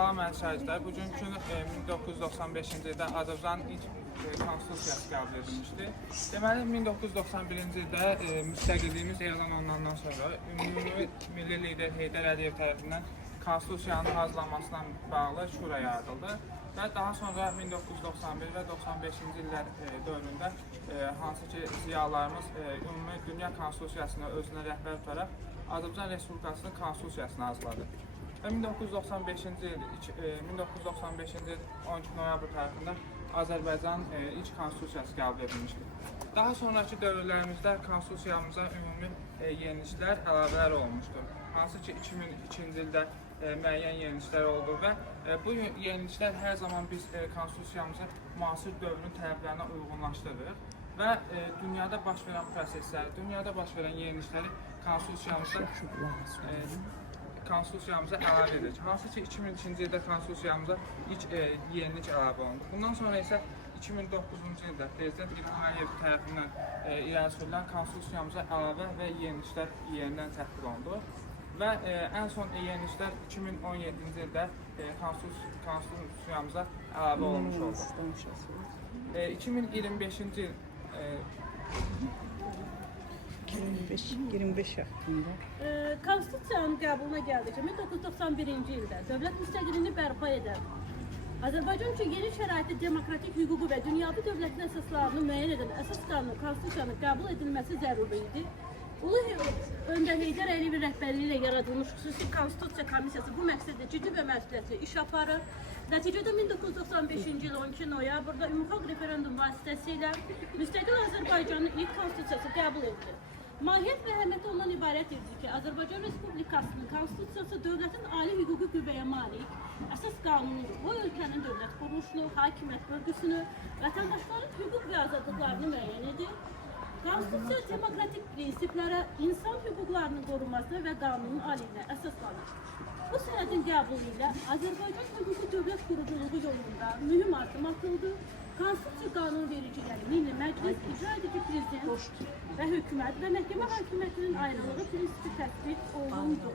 Salam əziz bugünkü 1995-ci ildə Azərbaycanın ilk konstitusiyası qəbul edilmişdi. Deməli, 1991-ci ildə müstəqilliyimiz elan olunandan sonra ümumi milli lider Heydər Əliyev tərəfindən konstitusiyanın hazırlanmasına bağlı şura yaradıldı. Və daha sonra 1991 və 95-ci illər dövründə hansı ki ziyalarımız ümumi dünya konstitusiyasını özünə rəhbər tutaraq Azərbaycan Respublikasının konstitusiyasını hazırladı. Və 1995-ci il 12 noyabr tərəfindən Azərbaycanın ilk konstitusiyası qəbul edilmişdir. Daha sonraki dövrlərimizdə konstitusiyamıza ümumi yeniliklər, əlavələr olmuşdur. Hansı ki 2002-ci ildə müəyyən yeniliklər oldu və bu yeniliklər hər zaman biz konstitusiyamızı müasir dövrün tələblərinə uyğunlaşdırırıq və dünyada baş verən prosesləri, dünyada baş verən yenilikləri konstitusiyamıza əlavə edirik. Hansı ki 2002-ci ildə konstitusiyamıza ilk yenilik əlavə olundu. Bundan sonra isə 2009-cu ildə Prezident İlham Əliyev tərəfindən irəli sürülən konstitusiyamıza əlavə və yeniliklər yenidən tətbiq olundu. Və ən son yeniliklər 2017-ci ildə konstitusiyamıza əlavə olunmuş oldu. 2025-ci il 25 haqqında. Konstitusiyanın qəbuluna gəldikcə 1991-ci ildə dövlət müstəqilliyini bərpa edən Azərbaycan üçün yeni şəraitdə demokratik hüququ və dünyavi dövlətin əsaslarını müəyyən edən əsas qanun konstitusiyanın qəbul edilməsi zəruri idi. Ulu Öndər Heydər Əliyevin rəhbərliyi ilə yaradılmış xüsusi konstitusiya komissiyası bu məqsədlə ciddi və məsuliyyətli iş aparır. Nəticədə 1995-ci il 12 noyabrda ümumxalq referendum vasitəsilə müstəqil Azərbaycanın ilk konstitusiyası qəbul edildi. Mahiyyət və əhəmiyyəti ondan ibarət edir ki, Azərbaycan Respublikasının konstitusiyası dövlətin ali hüquqi qüvvəyə malik əsas qanunudur. Bu ölkənin dövlət quruluşunu, hakimiyyət bölgüsünü, vətəndaşların hüquq və azadlıqlarını müəyyən edir. Konstitusiya demokratik prinsiplərə, insan hüquqlarının qorunmasına və qanunun aliyinə əsaslanır. Bu sənədin qəbulu ilə Azərbaycan hüquqi dövlət quruculuğu yolunda mühüm addım atıldı. Konstitusiya qanunvericiləri, Milli Məclis, icra edici prezident və hökumət və məhkəmə hakimiyyətinin ayrılığı prinsipi tətbiq olundu.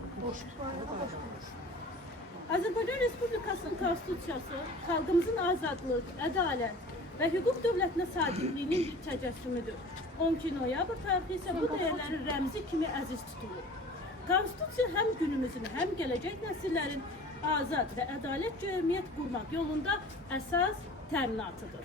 Azərbaycan Respublikasının konstitusiyası xalqımızın azadlıq, ədalət və hüquq dövlətinə sadiqliyinin bir təcəssümüdür. 12 noyabr tarixi isə bu dəyərlərin rəmzi kimi əziz tutulur. Konstitusiya həm günümüzün, həm gələcək nəsillərin azad və ədalət cəmiyyət qurmaq yolunda əsas təminatıdır.